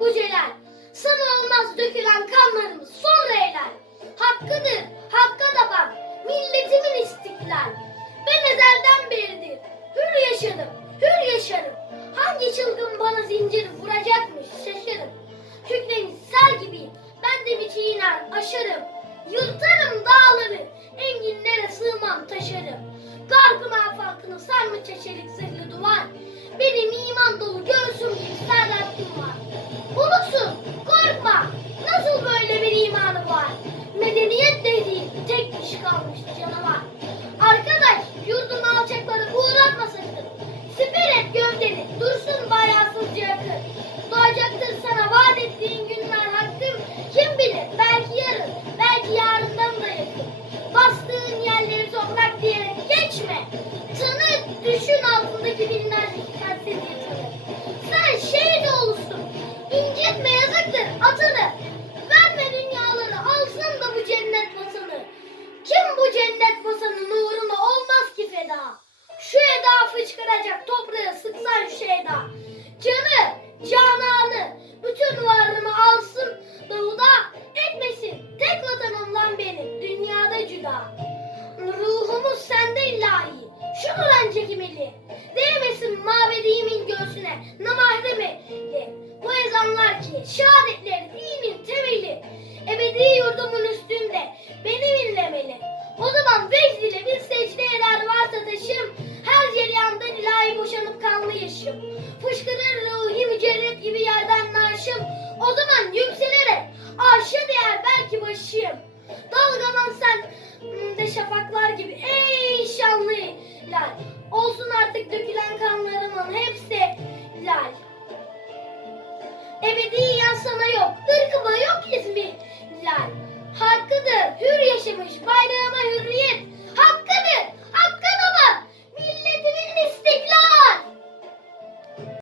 bu celal. Sana olmaz dökülen kanlarımız sonra helal. Hakkıdır, hakka da bak, milletimin istiklal. Ben ezelden beridir, hür yaşadım, hür yaşarım. Hangi çılgın bana zinciri vuracakmış şaşarım. Kükremiş sel gibiyim, ben de bir çiğner aşarım. Yırtarım dağları, enginlere sığmam taşarım. Gargın afakını sarmış çeşerik zırhlı duvar. Benim iman dolu ile bu ezanlar ki şehadetler dinin temeli ebedi yurdumun üstünde beni inlemeli. O zaman vecd ile bir secde eder varsa taşım her cereyandan ilahi boşanıp kanlı yaşım. Fışkırır ruhi mücerret gibi yerden naaşım o zaman yükselerek arşa değer belki başım. Dalgalan sen hmm, de şafaklar gibi ey şanlı hilal. Olsun artık dökülen kanlarımın hepsi hilal ebedi yansana yok, ırkıma yok ismi. Lal. Hakkıdır, hür yaşamış, bayrağıma hürriyet.